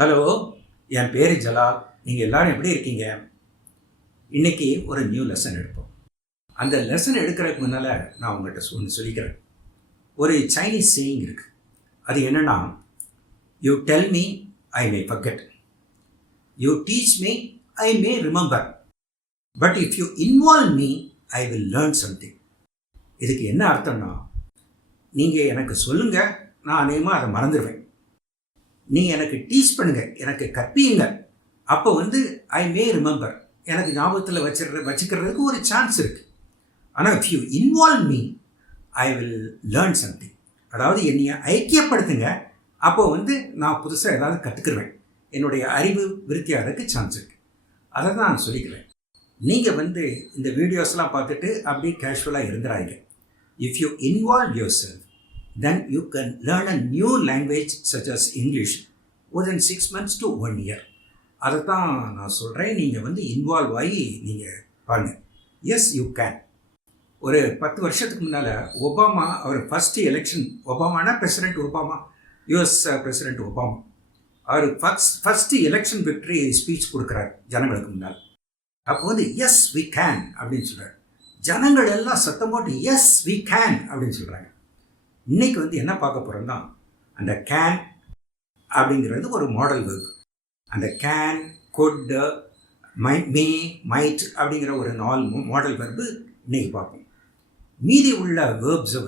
Hello, என் பேர் ஜலால். நீங்கள் எல்லோரும் எப்படி இருக்கீங்க? இன்றைக்கி ஒரு நியூ லெசன் எடுப்போம். அந்த லெசன் எடுக்கிறதுக்கு முன்னால் நான் உங்கள்கிட்ட ஒன்று சொல்லிக்கிறேன். ஒரு சைனீஸ் சேயிங் இருக்குது. அது என்னென்னா, you tell me I May forget, you teach me I May remember, but if you involve me I will learn something. இதுக்கு என்ன அர்த்தம்னா, நீங்கள் எனக்கு சொல்லுங்கள், நான் அநேகமாக அதை மறந்துடுவேன். நீங்கள் எனக்கு டீச் பண்ணுங்கள், எனக்கு கற்பியுங்க, அப்போ ஐ மே ரிமெம்பர், எனக்கு ஞாபகத்தில் வச்சுக்கிறதுக்கு ஒரு சான்ஸ் இருக்குது. ஆனால் if you involve me I will learn something. அதாவது என்னைய ஐக்கியப்படுத்துங்க, அப்போ நான் புதுசாக ஏதாவது கற்றுக்குருவேன், என்னுடைய அறிவு விருத்தியாகிறதுக்கு சான்ஸ் இருக்குது. அதை தான் நான் சொல்லிக்கிறேன். நீங்கள் இந்த வீடியோஸ்லாம் பார்த்துட்டு அப்படியே கேஷுவலாக இருந்துடாங்க. If you involve yourself, then you can learn a new language such as English within 6 months to 1 year. அதை தான் நான் சொல்கிறேன். நீங்கள் இன்வால்வ் ஆகி நீங்கள் பாருங்கள். Yes you can. ஒரு 10 வருஷத்துக்கு முன்னால் ஒபாமா, அவர் ஃபஸ்ட்டு எலெக்ஷன், ஒபாமானா president Obama, US president Obama, அவர் ஃபஸ்ட்டு எலெக்ஷன் விக்ட்ரி ஸ்பீச் கொடுக்குறாரு ஜனங்களுக்கு முன்னால். அப்போ எஸ் வி கேன் அப்படின்னு சொல்கிறார். ஜனங்கள் எல்லாம் சத்தம் போட்டு எஸ் வி கேன் அப்படின்னு சொல்கிறாங்க. இன்றைக்கி என்ன பார்க்க போகிறோம்னா, அந்த கேன் அப்படிங்கிறது ஒரு மாடல் வெர்ப். அந்த கேன், குட், மே, மைட் அப்படிங்கிற ஒரு 4 மாடல் வெர்பு இன்றைக்கி பார்ப்போம். மீதி உள்ள வேர்ப்ஸை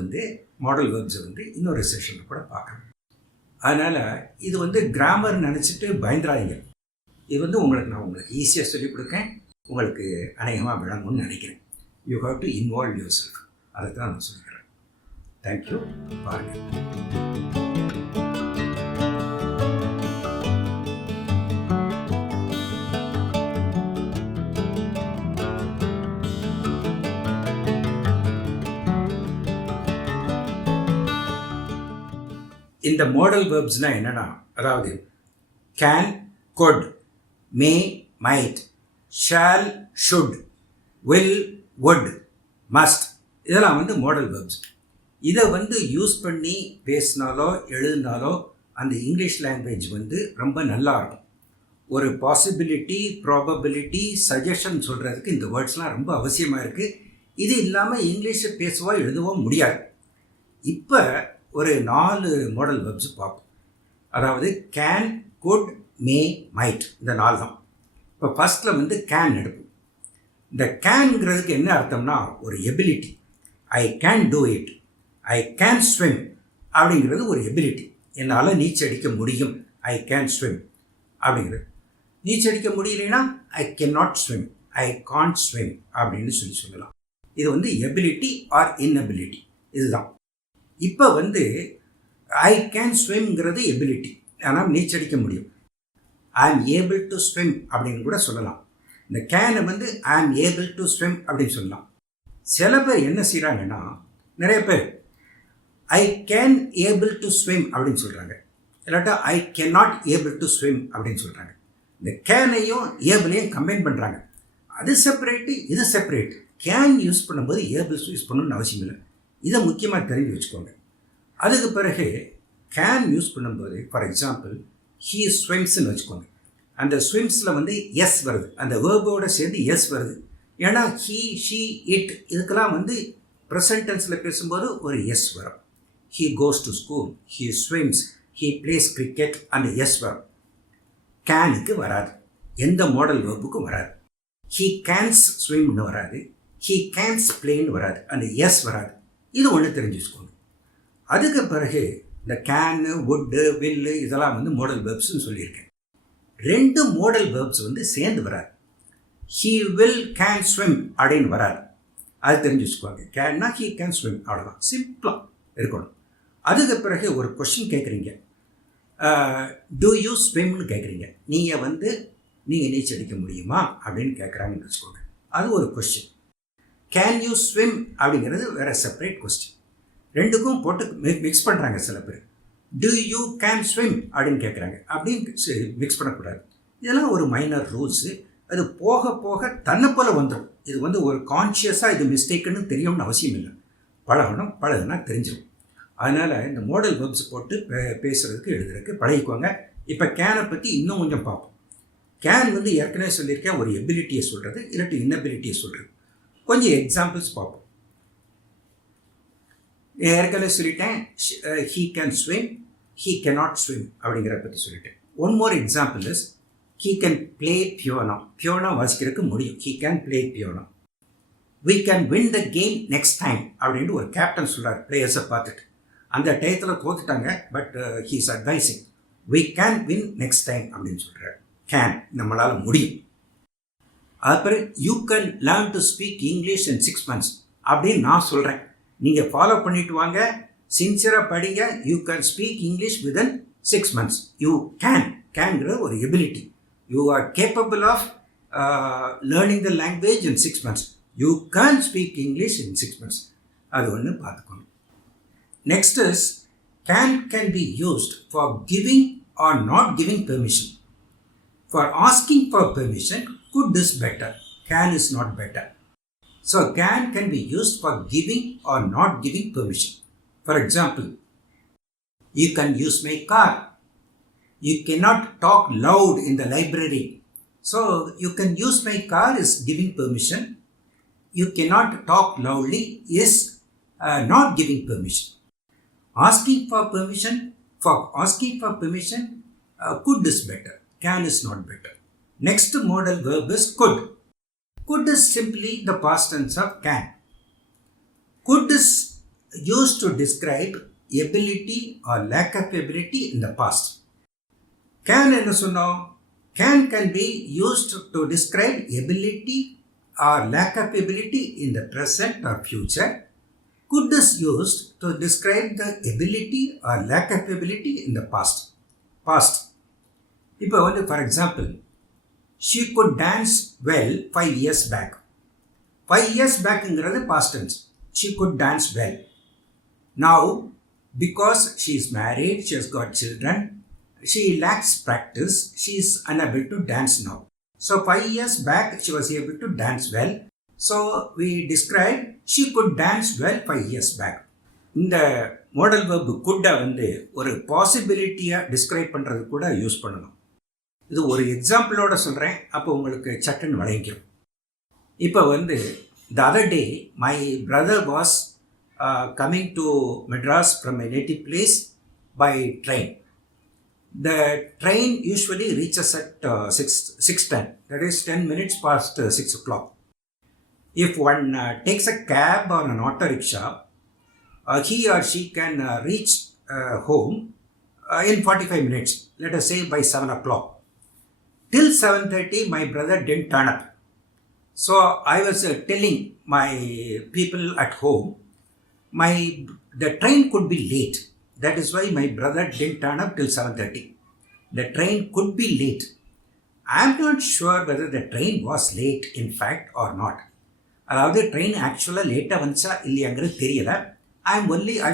மாடல் வேர்ப்ஸை இன்னொரு செஷனில் கூட பார்க்கணும். அதனால் இது கிராமர் நினச்சிட்டு பயந்துராதீங்க. இது நான் உங்களுக்கு ஈஸியாக சொல்லிக் கொடுக்கேன், உங்களுக்கு அநேகமாக விளங்கும்னு நினைக்கிறேன். You have to involve your self. அதை தான் நான் சொல்லிக்கிறேன். தேங்க்யூ. பாருங்கள். இந்த மாடல் வேர்ப்ஸ்னால் என்னென்னா, அதாவது can, could, may, might, shall, should, will, would, must, இதெல்லாம் மாடல் வேர்ப்ஸ். இதை யூஸ் பண்ணி பேசினாலோ எழுதினாலோ அந்த இங்கிலீஷ் லாங்குவேஜ் ரொம்ப நல்லா இருக்கும். ஒரு பாசிபிலிட்டி, ப்ராபபிலிட்டி, சஜஷன் சொல்கிறதுக்கு இந்த வேர்ட்ஸ்லாம் ரொம்ப அவசியமாக இருக்குது. இது இல்லாமல் இங்கிலீஷை பேசவோ எழுதவோ முடியாது. இப்போ ஒரு 4 மாடல் வேர்ப்ஸ் பார்ப்போம். அதாவது கேன், குட், மே, மைட், இந்த 4 தான். இப்போ ஃபஸ்ட்டில் கேன் எடுப்போம். இந்த கேன்ங்கிறதுக்கு என்ன அர்த்தம்னா, ஒரு ability. I can do it, I can swim அப்படிங்கிறது ஒரு எபிலிட்டி. என்னால் நீச்சல் அடிக்க முடியும், ஐ கேன் ஸ்விம் அப்படிங்கிறது. நீச்சல் அடிக்க முடியலைன்னா I can not swim, I can't swim அப்படின்னு சொல்லலாம். இது எபிலிட்டி ஆர் இன்எபிலிட்டி, இதுதான். இப்போ ஐ கேன் ஸ்விம்ங்கிறது எபிலிட்டி, ஆனால் நீச்சல் அடிக்க முடியும். ஐ ஆம் ஏபிள் டு ஸ்விம் அப்படின்னு கூட சொல்லலாம். இந்த கேனை ஐ ஆம் ஏபிள் டு ஸ்விம் அப்படின்னு சொல்லலாம். சில பேர் என்ன செய்கிறாங்கன்னா, நிறைய பேர் I can able to swim அப்படின்னு சொல்கிறாங்க, இல்லாட்டா I can not able to swim அப்படின்னு சொல்கிறாங்க. இந்த கேனையும் ஏபிளையும் கம்பைன் பண்ணுறாங்க. அது செப்பரேட்டு, இது செப்பரேட். கேன் யூஸ் பண்ணும்போது ஏபிள்ஸ் யூஸ் பண்ணணும்னு அவசியம் இல்லை. இதை முக்கியமாக தெரிஞ்சு வச்சுக்கோங்க. அதுக்கு பிறகு கேன் யூஸ் பண்ணும்போது, ஃபார் எக்ஸாம்பிள் ஹீ ஸ்விம்ஸ்ன்னு வச்சுக்கோங்க. அந்த ஸ்விம்ஸில் எஸ் வருது, அந்த வேர்போடு சேர்ந்து எஸ் வருது. ஏன்னா ஹீ, ஷீ, இட் இதுக்கெல்லாம் ப்ரெசன்ட் டென்ஸில் பேசும்போது ஒரு எஸ் வரும். He goes to school, he swims, he plays cricket, and yes வரும். கேனுக்கு வராது, எந்த மாடல் வேர்புக்கும் வராது. He cans swimனு வராது, he cans playன்னு வராது, அந்த எஸ் வராது. இது ஒன்று தெரிஞ்சு வச்சுக்கோங்க. அதுக்கு பிறகு இந்த கேனு, வுட்டு, வில்லு இதெல்லாம் மாடல் வேர்ப்ஸ்ன்னு சொல்லியிருக்கேன். 2 மாடல் வேர்ப்ஸ் சேர்ந்து வராது. He will can swim அப்படின்னு வராது. அது தெரிஞ்சு வச்சுக்கோங்க. கேன்னா he can swim, அவ்வளோதான், சிம்பிளாக இருக்கணும். அதுக்கு பிறகு ஒரு கொஷின் கேட்குறீங்க, டூ யூ ஸ்விம்னு கேட்குறீங்க. நீங்கள் நீச்சல் அடிக்க முடியுமா அப்படின்னு கேட்குறாங்கன்னு வச்சுக்கோங்க. அது ஒரு கொஸ்டின். கேன் யூ ஸ்விம் அப்படிங்கிறது வேறு செப்பரேட் கொஸ்டின். 2க்கும் போட்டு மிக்ஸ் பண்ணுறாங்க சில பேர். டூ யூ கேன் ஸ்விம் அப்படின்னு கேட்குறாங்க. அப்படின்னு மிக்ஸ் பண்ணக்கூடாது. இதெல்லாம் ஒரு மைனர் ரூல்ஸு. அது போக போக தன்னை போல் வந்துடும். இது ஒரு கான்ஷியஸாக இது மிஸ்டேக்குன்னு தெரியணும்னு அவசியம் இல்லை. பழகுனா தெரிஞ்சிடும். அதனால் இந்த மாடல் வேர்ப்ஸ் போட்டு பேசுகிறதுக்கு எழுதுறதுக்கு பழகிக்குவாங்க. இப்போ கேனை பற்றி இன்னும் கொஞ்சம் பார்ப்போம். கேன் வந்து ஏற்கனவே சொல்லியிருக்கேன், ஒரு எபிலிட்டியை சொல்கிறது இல்லாட்டி இன்னபிலிட்டியை சொல்கிறது. கொஞ்சம் எக்ஸாம்பிள்ஸ் பார்ப்போம். ஏற்கனவே சொல்லிட்டேன், he can swim, he cannot swim அப்படிங்கிறத பற்றி சொல்லிட்டேன். One more example is he can play piano. Piano வாசிக்கிறதுக்கு முடியும். He can play piano. we can win the game next time அப்படின்ட்டு ஒரு கேப்டன் சொல்கிறார் பிளேயர்ஸை பார்த்துட்டு. அந்த டயத்தில் தோத்துட்டாங்க, but he's advising we can win next time அப்படின்னு சொல்கிறார். கேன் நம்மளால் முடியும். அப்புறம் you can learn to speak English in 6 months அப்படின்னு நான் சொல்கிறேன். நீங்கள் ஃபாலோ பண்ணிட்டு வாங்க, சின்சியராக படிங்க. You can speak English within 6 months. You கேன்கிற ஒரு ability. You are capable of learning the language in 6 months. You can speak English in 6 months. அது ஒன்று பார்த்துக்கணும். Next is can be used for giving or not giving permission. For asking for permission, could is better, can is not better. So can be used for giving or not giving permission. For example, you can use my car. You cannot talk loud in the library. So you can use my car is giving permission. You cannot talk loudly is not giving permission. Asking for permission, could is better, can is not better. Next modal verb is could. Could is simply the past tense of can. Could is used to describe ability or lack of ability in the past. Can என்ன சொன்னோம்? Can be used to describe ability or lack of ability in the present or future. Could is used to describe the ability or lack of ability in the past. இப்போ வந்து for example, she could dance well 5 years back. 5 years backங்கிறது past tense. She could dance well. Now, because she is married, she has got children, she lacks practice, she is unable to dance now. So 5 years back she was able to dance well. So we describe she could dance well 5 years back. இந்த model verb குட்டை வந்து ஒரு பாசிபிலிட்டியை describe பண்ணுறது கூட use பண்ணணும். இது ஒரு எக்ஸாம்பிளோட சொல்கிறேன், அப்போ உங்களுக்கு சட்டுன்னு வழங்கிடும். இப்போ வந்து the other day my brother was coming to Madras from my native place by train. The train usually reaches at 6:10, that is 10 minutes past 6 o'clock. If one takes a cab or an auto rickshaw, he or she can reach home in 45 minutes, let us say by 7 o'clock. Till 7:30 my brother didn't turn up. So I was telling my people at home, the train could be late. That is why my brother didn't turn up till 7:30. The train could be late. I am not sure whether the train was late in fact or not. அதாவது train ஆக்சுவலாக லேட்டாக வந்துச்சா இல்லையாங்கிறது தெரியலை. I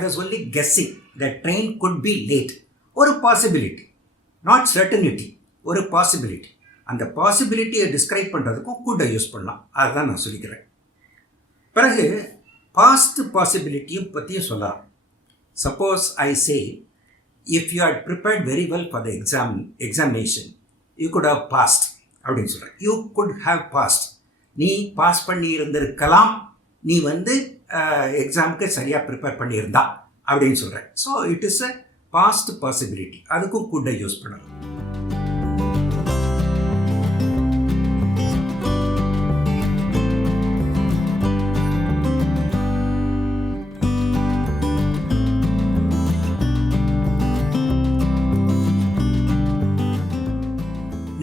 was only guessing that train could be late. ஒரு possibility, not certainty, ஒரு possibility. அந்த பாசிபிலிட்டியை describe பண்ணுறதுக்கும் குட்டை யூஸ் பண்ணலாம். அதுதான் நான் சொல்லிக்கிறேன். பிறகு பாஸ்ட் பாசிபிலிட்டியும் பற்றியும் சொல்லலாம். Suppose I say, if you had prepared very well for the examination, you could have passed அப்படின்னு சொல்கிறேன். You could have passed. நீ பாஸ் பண்ணி இருந்திருக்கலாம், நீ வந்து எக்ஸாமுக்கு சரியாக ப்ரிப்பேர் பண்ணியிருந்தா அப்படின்னு சொல்கிறேன். So it is a past possibility. அதுக்கும் குட்டை யூஸ் பண்ணலாம்.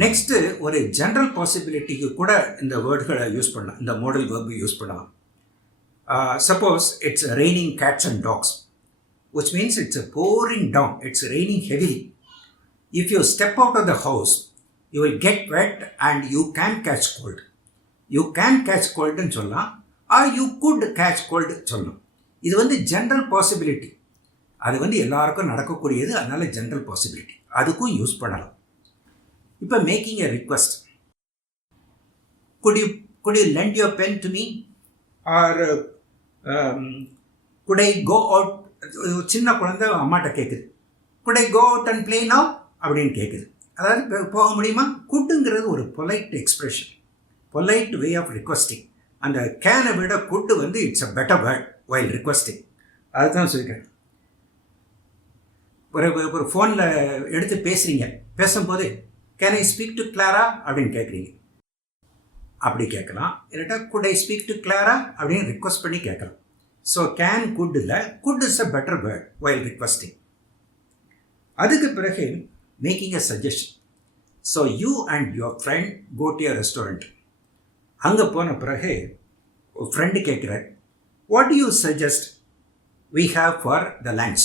நெக்ஸ்ட்டு ஒரு ஜென்ரல் பாசிபிலிட்டிக்கு கூட இந்த வேர்டுகளை யூஸ் பண்ணலாம், இந்த மாடல் வேர்பு யூஸ் பண்ணலாம். Suppose it's raining cats and dogs, which means it's pouring down, it's raining heavily. If you step out of the house, you will get wet and you can catch cold. You can catch cold ன்னு சொல்லலாம், or you could catch cold சொல்லலாம். இது வந்து general possibility. அது வந்து எல்லாருக்கும் நடக்கக்கூடியது, அதனால ஜென்ரல் பாசிபிலிட்டி. அதுக்கும் யூஸ் பண்ணலாம். இப்போ making a request, could you lend your pen to me, or could I go out? சின்ன குழந்தை அம்மாட்ட கேட்குது, could I go out and play now அப்படின்னு கேட்குது. அதாவது போக முடியுமா? குட்டுங்கிறது ஒரு polite expression, polite way of requesting. அந்த கேனை விட குட்டு வந்து it's a better word while requesting. அதுதான் சொல்லிக்கிறேன். ஒரு ஃபோனில் எடுத்து பேசுகிறீங்க, பேசும்போது can I speak to Clara அப்படின்னு கேட்குறீங்க. அப்படி கேட்கலாம். இல்லாட்டா could I speak to Clara அப்படின்னு ரிக்வஸ்ட் பண்ணி கேட்கலாம். ஸோ கேன் குட் இல்லை, could is a better word while requesting. அதுக்கு பிறகு making a suggestion. So you and your friend go to a restaurant. அங்கே போன பிறகு ஃப்ரெண்டு கேட்குறார், what to you suggest we have for the lunch?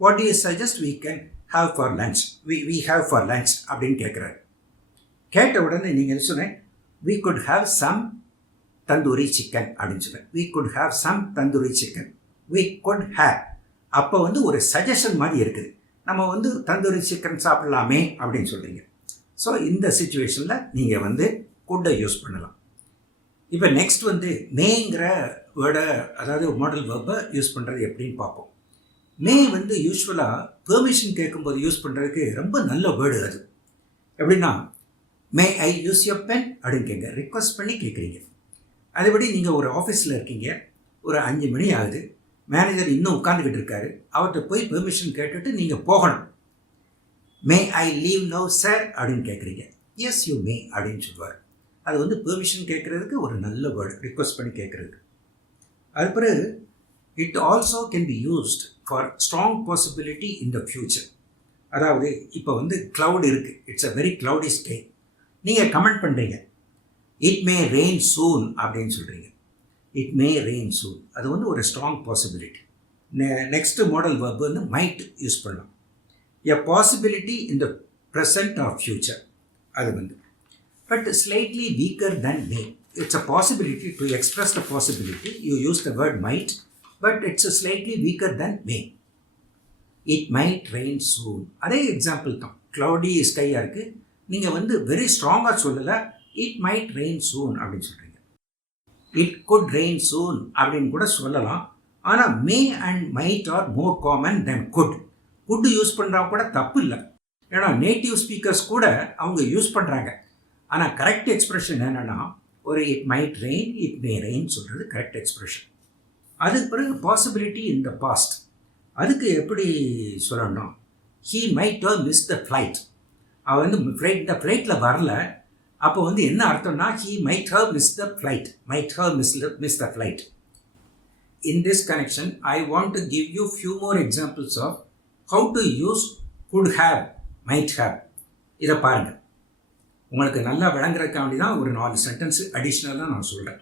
What do you suggest we can have for lunch? We have for lunch அப்படின்னு கேட்குறாரு. கேட்ட உடனே நீங்கள் சொன்னேன், we could have some tandoori chicken அப்படின்னு சொன்னேன். we could have some tandoori chicken. we could have அப்போ வந்து ஒரு சஜஷன் மாதிரி இருக்குது. நம்ம வந்து தந்தூரி சிக்கன் சாப்பிடலாமே அப்படின்னு சொல்கிறீங்க. ஸோ இந்த சுச்சுவேஷனில் நீங்கள் வந்து குட்டை யூஸ் பண்ணலாம். இப்போ நெக்ஸ்ட் வந்து மேங்கிற வேர்டை, அதாவது மாடல் வேர்பை யூஸ் பண்ணுறது எப்படின்னு பார்ப்போம். மே வந்து யூஸ்வலாக பெர்மிஷன் கேட்கும்போது யூஸ் பண்ணுறதுக்கு ரொம்ப நல்ல வேர்டு. அது எப்படின்னா, மே ஐ யூஸ் யுவர் பென் அப்படின்னு கேட்க ரிக்வஸ்ட் பண்ணி கேட்குறீங்க. அதுபடி நீங்கள் ஒரு ஆஃபீஸில் இருக்கீங்க, ஒரு 5 மணி ஆகுது, மேனேஜர் இன்னும் உட்காந்துக்கிட்டு இருக்காரு, அவர்கிட்ட போய் பெர்மிஷன் கேட்டுட்டு நீங்கள் போகணும். மே ஐ லீவ் நவ் சார் அப்படின்னு கேட்குறீங்க. எஸ் யூ மே அப்படின்னு சொல்லுவார். அது வந்து பெர்மிஷன் கேட்குறதுக்கு ஒரு நல்ல வேர்டு, ரிக்வஸ்ட் பண்ணி கேட்குறதுக்கு. அது பிறகு it also can be used for strong possibility in the future. அதாவது இப்போ வந்து க்ளவுட் இருக்குது, it's a very cloudy sky. நீங்கள் கமெண்ட் பண்ணுறீங்க, இட் மே ரெயின் சூன் அப்படின்னு சொல்கிறீங்க. இட் மே ரெயின் சூன், அது வந்து ஒரு strong possibility. Next modal verb வந்து மைட் யூஸ் பண்ணலாம். A possibility in the present or future, அது வந்து but slightly weaker than may. It's a possibility. To express the possibility, you use the word might, but it's a slightly weaker than may. It might rain soon. அதே example தான். Cloudy ஸ்கையாக இருக்குது, நீங்கள் வந்து very ஸ்ட்ராங்காக சொல்லலை, it might rain soon அப்படின்னு சொல்கிறீங்க. It good rain soon அப்படின்னு கூட சொல்லலாம். ஆனால் may and might are more common than could. Could use பண்ணுறா கூட தப்பு இல்லை, ஏன்னா நேட்டிவ் ஸ்பீக்கர்ஸ் கூட அவங்க யூஸ் பண்ணுறாங்க. ஆனால் கரெக்ட் எக்ஸ்ப்ரெஷன் என்னென்னா, ஒரு it might rain, it may rain சொல்கிறது கரெக்ட் எக்ஸ்ப்ரெஷன். அதுக்கு பிறகு பாசிபிலிட்டி இன் த பாஸ்ட், அதுக்கு எப்படி சொல்லணும், he might miss the flight. அவள் வந்து இந்த ஃப்ளைட்டில் வரல, அப்போ வந்து என்ன அர்த்தம்னா, he might miss the flight, miss the flight. In this connection I want to give you few more examples of how to use could have, might have. இதை பாருங்கள், உங்களுக்கு நல்லா விளங்குறதுக்காண்டி தான் ஒரு 4 சென்டென்ஸ் அடிஷ்னலாக நான் சொல்கிறேன்.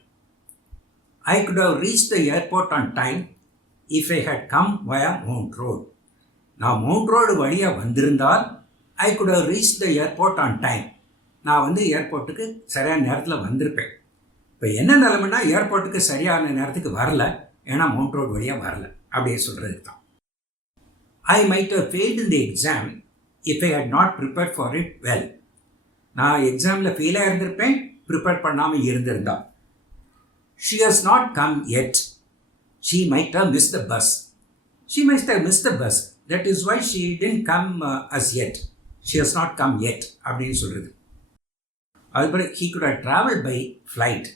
I could have reach the airport on time if I had come via Mount Road. நான் மவுண்ட் ரோடு வழியாக வந்திருந்தால் I could have reach the airport on time. நான் வந்து ஏர்போர்ட்டுக்கு சரியான நேரத்தில் வந்திருப்பேன். இப்போ என்ன நிலைமைன்னா, ஏர்போர்ட்டுக்கு சரியான நேரத்துக்கு வரல, ஏன்னா மவுண்ட் ரோடு வழியாக வரல அப்படின்னு சொல்கிறதுக்கு தான். I might have failed in the exam if I had not prepared for it well. நான் எக்ஸாமில் ஃபெயிலாக இருந்திருப்பேன், ப்ரிப்பேர் பண்ணாமல் இருந்திருந்தா. She has not come yet, she might have miss the bus. She might have miss the bus, that is why she didn't come as yet. She has not come yet அப்படின்னு சொல்கிறது. அதுபோல் he could have travel by flight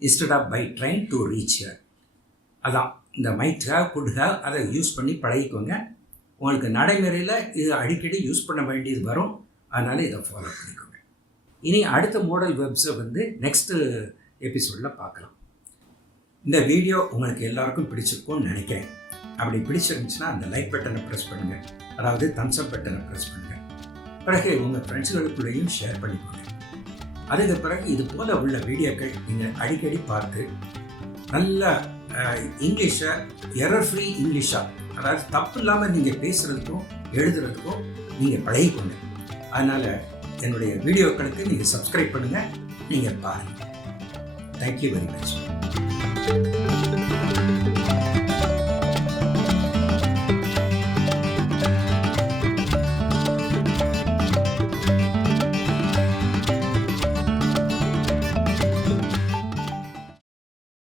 instead of by train to reach here. அதான் இந்த might have, good have, அதை use பண்ணி பழகிக்கோங்க. உங்களுக்கு நடைமுறையில் இது அடிக்கடி யூஸ் பண்ண வேண்டியது வரும், அதனால் இதை ஃபாலோ பண்ணிக்கோங்க. இனி அடுத்த மாடல் வெப்ஸை வந்து நெக்ஸ்ட்டு எபிசோடில் பார்க்கலாம். இந்த வீடியோ உங்களுக்கு எல்லாருக்கும் பிடிச்சிருக்கும்னு நினைக்கிறேன். அப்படி பிடிச்சிருந்துச்சுன்னா அந்த லைக் பட்டனை ப்ரெஸ் பண்ணுங்கள், அதாவது தம்ஸ் அப் பட்டனை ப்ரெஸ் பண்ணுங்கள். பிறகு உங்கள் ஃப்ரெண்ட்ஸுகளுக்குள்ளேயும் ஷேர் பண்ணிக்கோங்க. அதுக்கு பிறகு இது போல் உள்ள வீடியோக்கள் நீங்கள் அடிக்கடி பார்த்து நல்ல இங்கிலீஷை எரர் ஃப்ரீ இங்கிலீஷாக, அதாவது தப்பு இல்லாமல் நீங்கள் பேசுகிறதுக்கும் எழுதுறதுக்கும் நீங்கள் பழகிக்கோங்க. அதனால் என்னுடைய வீடியோக்களுக்கு நீங்கள் சப்ஸ்கிரைப் பண்ணுங்கள், நீங்கள் பாருங்கள். Thank you very much.